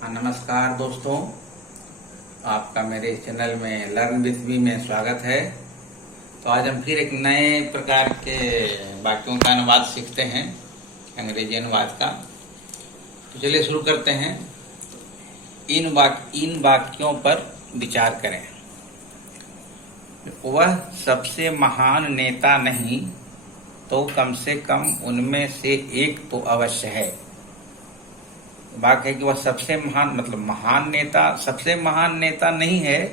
नमस्कार दोस्तों, आपका मेरे चैनल में लर्न विथ मी में स्वागत है। तो आज हम फिर एक नए प्रकार के वाक्यों का अनुवाद सीखते हैं, अंग्रेजी अनुवाद का। तो चलिए शुरू करते हैं। इन वाक्यों पर विचार करें। वह सबसे महान नेता नहीं तो कम से कम उनमें से एक तो अवश्य है। वाक्य है कि वह सबसे महान मतलब महान नेता, सबसे महान नेता नहीं है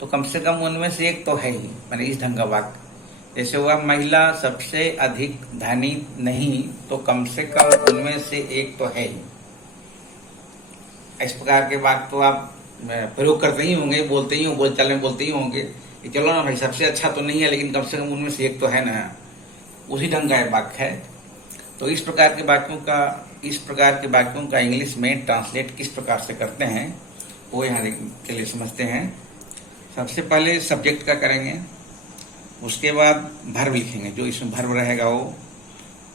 तो कम से कम उनमें से एक तो है ही, माने इस ढंग का वाक्य। जैसे वह महिला सबसे अधिक धनी नहीं तो कम से कम उनमें से एक तो है ही। इस प्रकार के वाक्य तो आप प्रयोग करते ही होंगे, बोलते ही हो, बोलचाल में बोलते ही होंगे कि चलो ना भाई, सबसे अच्छा तो नहीं है लेकिन कम से कम उनमें से एक तो है ना। उसी ढंग का वाक्य है। तो इस प्रकार के वाक्यों का इंग्लिश में ट्रांसलेट किस प्रकार से करते हैं वो यहाँ के लिए समझते हैं। सबसे पहले सब्जेक्ट का करेंगे, उसके बाद भर्ब लिखेंगे। जो इसमें भर्ब रहेगा वो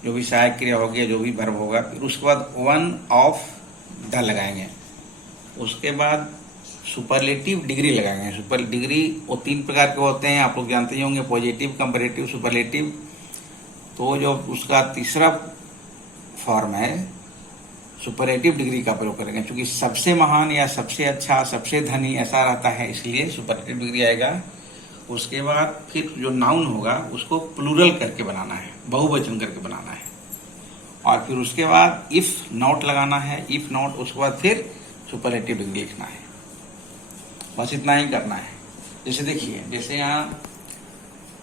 जो भी सहायक क्रिया होगी, जो भी भर्ब होगा, फिर उसके बाद वन ऑफ द लगाएंगे। उसके बाद सुपरलेटिव डिग्री लगाएंगे। सुपर डिग्री वो तीन प्रकार के होते हैं, आप लोग जानते ही होंगे, पॉजिटिव, कंपैरेटिव, सुपरलेटिव। तो जो उसका तीसरा फॉर्म है सुपरलेटिव डिग्री का प्रयोग करेंगे। क्योंकि सबसे महान या सबसे अच्छा, सबसे धनी ऐसा रहता है, इसलिए सुपरलेटिव डिग्री आएगा। उसके बाद फिर जो नाउन होगा उसको प्लूरल करके बनाना है, बहुवचन करके बनाना है। और फिर उसके बाद इफ नॉट लगाना है। इफ नॉट, उसके बाद फिर सुपरलेटिव डिग्री लिखना है। बस इतना ही करना है। जैसे देखिए, जैसे यहाँ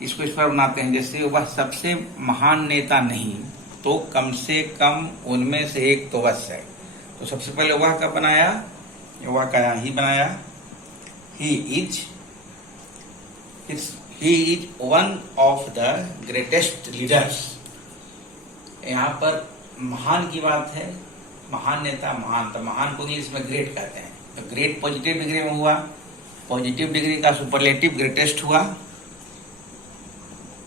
इसको इस पर बनाते हैं, जैसे वह सबसे महान नेता नहीं तो कम से कम उनमें से एक तो अवश्य है। तो सबसे पहले वह का बनाया, वह का ही बनाया, ही is one of the greatest leaders. यहाँ पर महान की बात है, महान नेता, महान, तो महान को इंग्लिश में ग्रेट कहते हैं। तो ग्रेट पॉजिटिव डिग्री में हुआ, पॉजिटिव डिग्री का सुपरलेटिव ग्रेटेस्ट हुआ।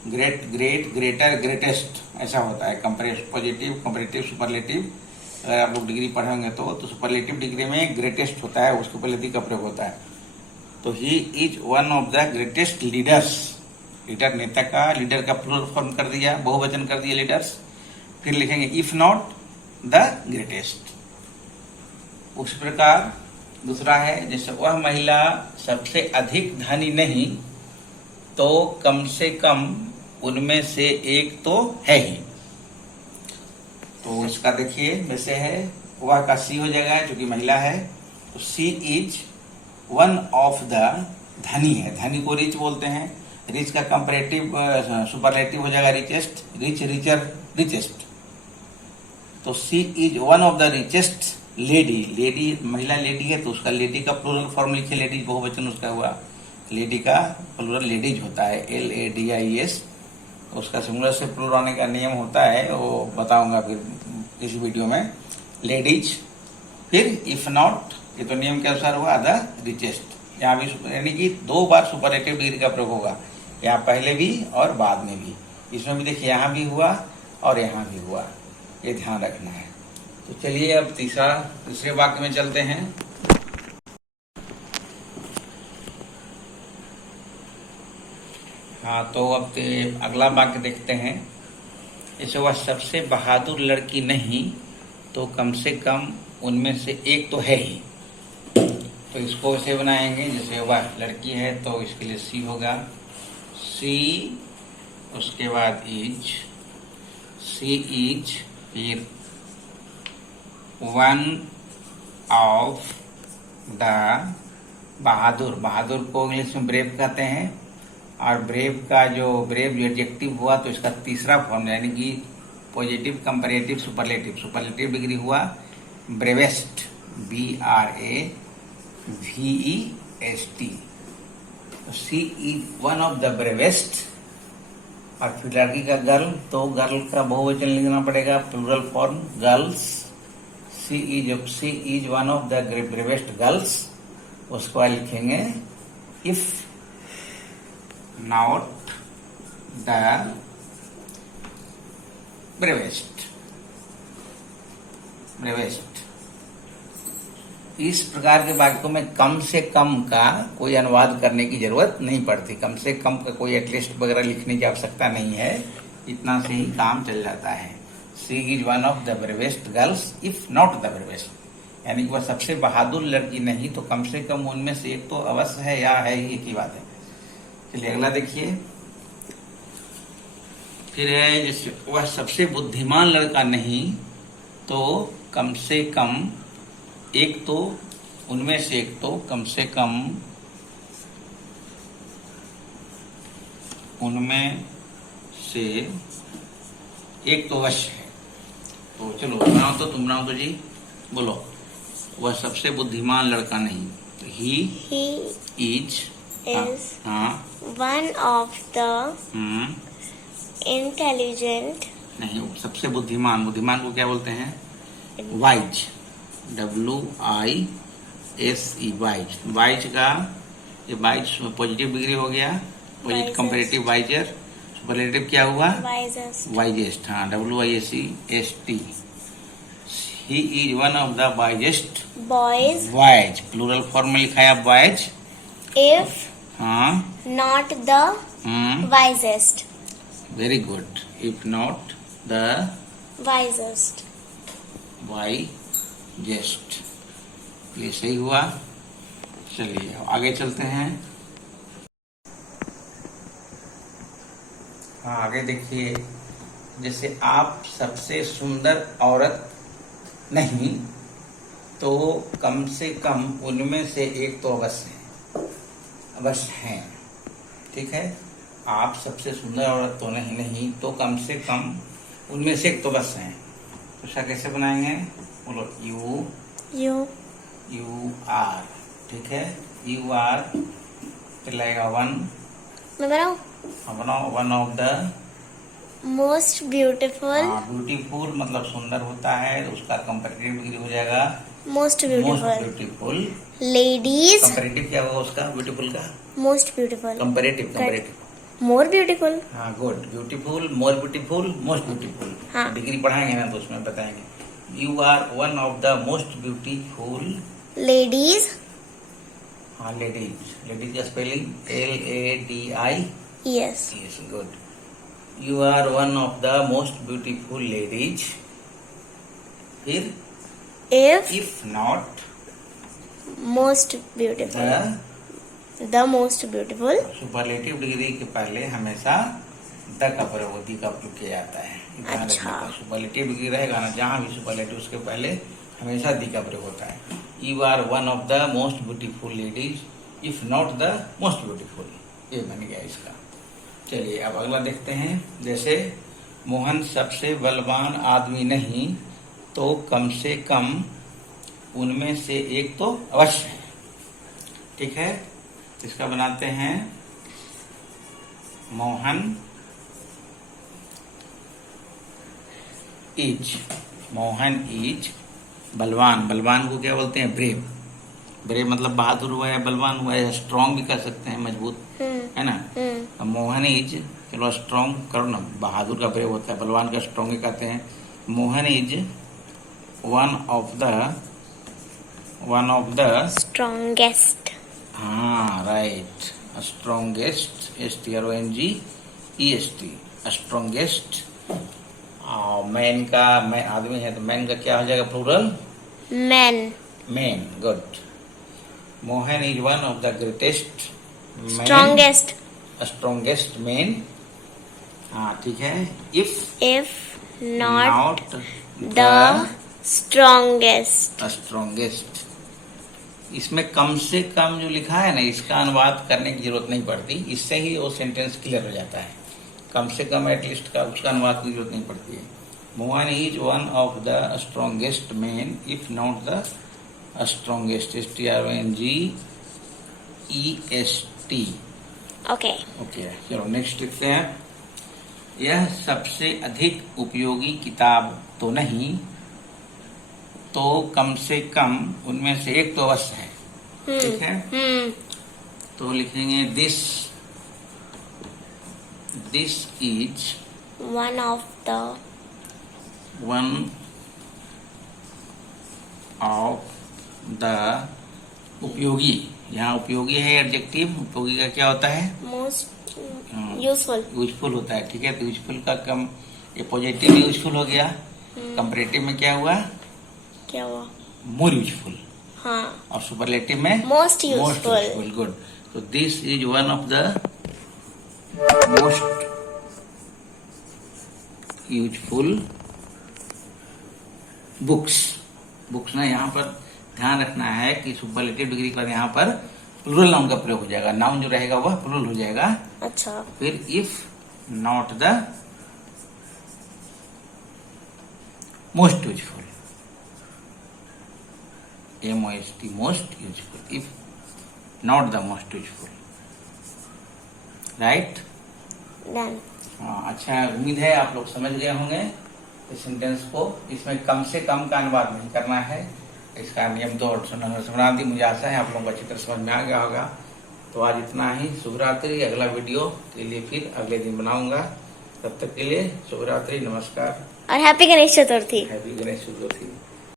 ग्रेट, ग्रेटर, ग्रेटेस्ट ऐसा होता है। Positive, comparative, superlative. अगर आप लोग डिग्री पढ़ेंगे तो सुपरलेटिव डिग्री में ग्रेटेस्ट होता है, उसके सुपरलेटिव का प्रयोग होता है। तो ही is one of the greatest leaders. Leader नेता का, लीडर का प्लूरल फॉर्म कर दिया, बहुवचन कर दिया लीडर्स। फिर लिखेंगे इफ नॉट द ग्रेटेस्ट। उस प्रकार दूसरा है, जैसे वह महिला सबसे अधिक धनी नहीं तो कम से कम उनमें से एक तो है ही। तो इसका देखिए, वैसे है, वह का सी हो जाएगा क्योंकि महिला है। तो she is one of the, धनी है, धनी को रिच बोलते हैं। रिच का कंपैरेटिव सुपरलेटिव हो जाएगा रिचेस्ट, रिच, रिचर, रिचेस्ट। तो she is one of the richest lady. Lady, महिला लेडी है तो उसका लेडी का प्लूरल फॉर्म लिखे, लेडीज बहुवचन उसका हुआ। लेडी का प्लूरल लेडीज होता है, LADIES। उसका सिंगुलर से प्लूरल आने का नियम होता है, वो बताऊंगा फिर इस वीडियो में। लेडीज, फिर इफ नॉट, ये तो नियम के अनुसार हुआ द रिचेस्ट। यहाँ भी यानी कि दो बार सुपरलेटिव डिग्री का प्रयोग होगा, यहाँ पहले भी और बाद में भी। इसमें भी देखिए, यहाँ भी हुआ और यहाँ भी हुआ, ये ध्यान रखना है। तो चलिए अब तीसरे वाक्य में चलते हैं। हाँ, तो अब अगला वाक्य देखते हैं। जैसे वह सबसे बहादुर लड़की नहीं तो कम से कम उनमें से एक तो है ही। तो इसको ऐसे बनाएंगे, जैसे वह लड़की है तो इसके लिए सी होगा, सी, उसके बाद इज, सी इज, फिर वन ऑफ द, बहादुर, बहादुर को इंग्लिश में ब्रेव कहते हैं। और ब्रेव जो एडजेक्टिव हुआ तो इसका तीसरा फॉर्म यानी कि positive, comparative, superlative. Superlative degree हुआ bravest, BRAVEST। She is one of the bravest. और फिर लड़की का गर्ल, तो गर्ल का बहुवचन लिखना पड़ेगा, plural form girls. She is one of the bravest girls. उसको लिखेंगे इफ नॉट द ब्रेवेस्ट। इस प्रकार के वाक्यों में कम से कम का कोई अनुवाद करने की जरूरत नहीं पड़ती। कम से कम का कोई एटलीस्ट वगैरह लिखने की आवश्यकता नहीं है, इतना से ही काम चल जाता है। She is one of the bravest girls if not the bravest, यानी कि वह सबसे बहादुर लड़की नहीं तो कम से कम उनमें से एक तो अवश्य है या है ही, एक ही बात है। चलिए अगला देखिए, फिर है जैसे वह सबसे बुद्धिमान लड़का नहीं तो कम से कम एक तो उनमें से एक तो कम से कम उनमें से एक तो अवश्य है। तो चलो बनाओ तो, तुम बनाओ तो जी, बोलो। वह सबसे बुद्धिमान लड़का नहीं तो ही इज हाँ वन ऑफ द इंटेलिजेंट, नहीं, सबसे बुद्धिमान, बुद्धिमान को क्या बोलते हैं? Wise, WISE, wise. वाइज का ये वाइज पॉजिटिव डिग्री हो गया, पॉजिटिव कंपैरेटिव वाइजर, सुपरलेटिव क्या हुआ? वाइजेस्ट, हाँ WISEST। He is one of the wisest boys, wise, plural form में लिखा है वाइज। इफ हाँ not the wisest, very good, if not the wisest. Wisest, ये सही हुआ। चलिए आगे चलते हैं। हाँ आगे देखिए, जैसे आप सबसे सुंदर औरत नहीं तो कम से कम उनमें से एक तो अवश्य है। ठीक है, आप सबसे सुंदर औरत तो नहीं तो कम से कम उनमें से एक तो अवश्य है। तो उसका कैसे बनाएंगे? बोलो, यू आर, ठीक है, यू आर फिर लगेगा वन, मैं बनाऊं? बनाओ, one of the most beautiful, beautiful मतलब सुंदर होता है, तो उसका कंपैरेटिव डिग्री हो जाएगा मोस्ट ब्यूटीफुल। लेडीज, कंपैरेटिव क्या होगा उसका? ब्यूटीफुल का most beautiful, comparative more beautiful. हाँ good, beautiful, more beautiful, most beautiful. हाँ। डिग्री पढ़ाएंगे ना तो उसमें बताएंगे। You are one of the most beautiful ladies, हाँ लेडीज का spelling LADI, yes, good. You are one of the most beautiful ladies, फिर if not most beautiful, the most beautiful. Superlative degree के पहले हमेशा द का प्रयोग, दी का प्रयोग किया जाता है। अच्छा। सुपरलेटिव डिग्री रहेगा ना, जहाँ भी सुपरलेटिव उसके पहले हमेशा दी का प्रयोग होता है। You are one of the most beautiful ladies if not the most beautiful, ये बन गया इसका। चलिए अब अगला देखते हैं। जैसे मोहन सबसे बलवान आदमी नहीं तो कम से कम उनमें से एक तो अवश्य है। ठीक है, इसका बनाते हैं, मोहन इज बलवान। बलवान को क्या बोलते हैं? ब्रेव मतलब बहादुर हुआ है, बलवान हुआ है, स्ट्रांग भी कर सकते हैं, मजबूत, है ना। अब मोहन इज, चलो स्ट्रांग करो ना, बहादुर का ब्रेव होता है, बलवान का स्ट्रांग ही कहते हैं। Mohan is one of the strongest, हाँ right, strongest, STRONGEST, strongest. Man का, मैं आदमी है तो मैन का क्या हो जाएगा? Plural man, good. Mohan is one of the greatest, strongest man, हाँ ठीक है। इफ नॉट द स्ट्रॉन्गेस्ट, इसमें कम से कम जो लिखा है ना, इसका अनुवाद करने की जरूरत नहीं पड़ती, इससे ही वो सेंटेंस क्लियर हो जाता है। कम से कम एटलीस्ट का उसका अनुवाद की जरूरत नहीं पड़ती है। Mohan is one of the strongest man if not the strongest, STRONGEST। Okay, चलो नेक्स्ट लिखते हैं। यह सबसे अधिक उपयोगी किताब तो नहीं तो कम से कम उनमें से एक तो अवश्य है। ठीक है, तो लिखेंगे this is one of the उपयोगी, यहाँ उपयोगी है एडजेक्टिव, उपयोगी का क्या होता है? Most useful. यूजफुल होता है, ठीक है। तो यूजफुल का कम, ये पॉजिटिव यूजफुल हो गया। कंपैरेटिव में क्या हुआ? क्या हुआ? More useful. हाँ, और सुपरलेटिव में most useful. गुड। तो this is one of the most useful books ना, यहाँ पर ध्यान रखना है कि सुपरलेटिव डिग्री के बाद यहाँ पर प्लूरल नाउन का प्रयोग हो जाएगा। नाउन जो रहेगा वह प्लूरल हो जाएगा। अच्छा, फिर if not the most useful, MOST most useful, if not the most useful, right. done. अच्छा, उम्मीद है आप लोग समझ गए होंगे इस सेंटेंस को। इसमें कम से कम का अनुवाद नहीं करना है, इसका नियम तो सुना दी। मुझे आशा है आप लोगों को अच्छी तरह समझ में आ गया होगा। तो आज इतना ही। शुभ रात्रि। अगला वीडियो के लिए फिर अगले दिन बनाऊंगा। तब तक के लिए शुभ रात्रि, नमस्कार, और हैप्पी गणेश चतुर्थी। हैप्पी गणेश चतुर्थी।